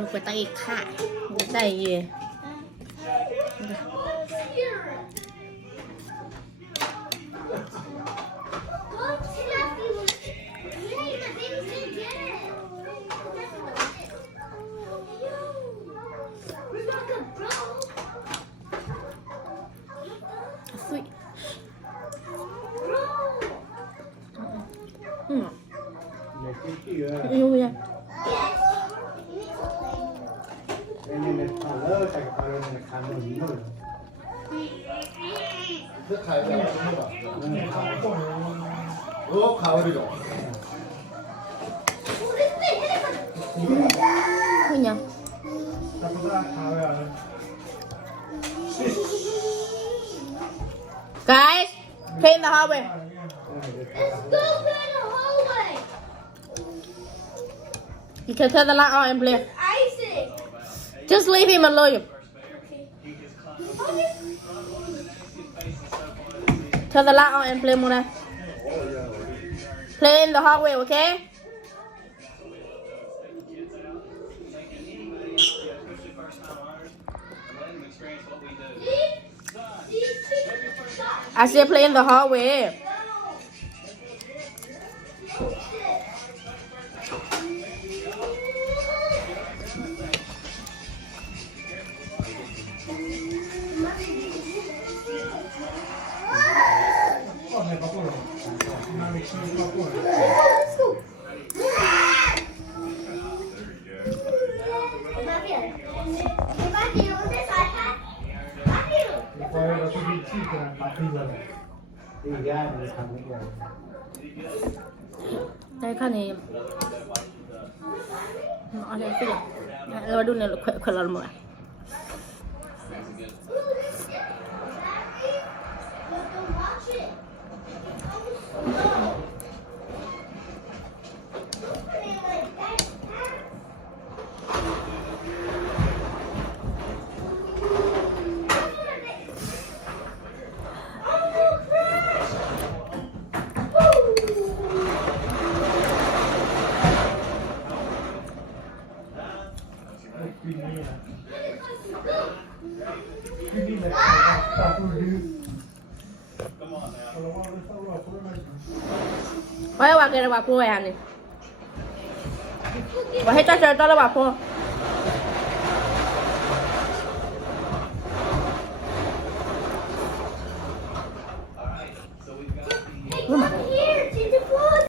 ลูกไปตาอีกค่ะได้เย่สุยอยู่ยัง그냥 Guys, clean the hallway. Let's go clear the hallway. You can turn the light on and play. Isaac. Just leave him alone. Turn the light on and play Mona. Play in the hallway, okay? I said play in the hallway. Đây con này nó đây cái gì rồi đun này là khỏe khỏe lắm rồi Vai qua kia là bà cô này. Và hết cho chơi cho là bà cô.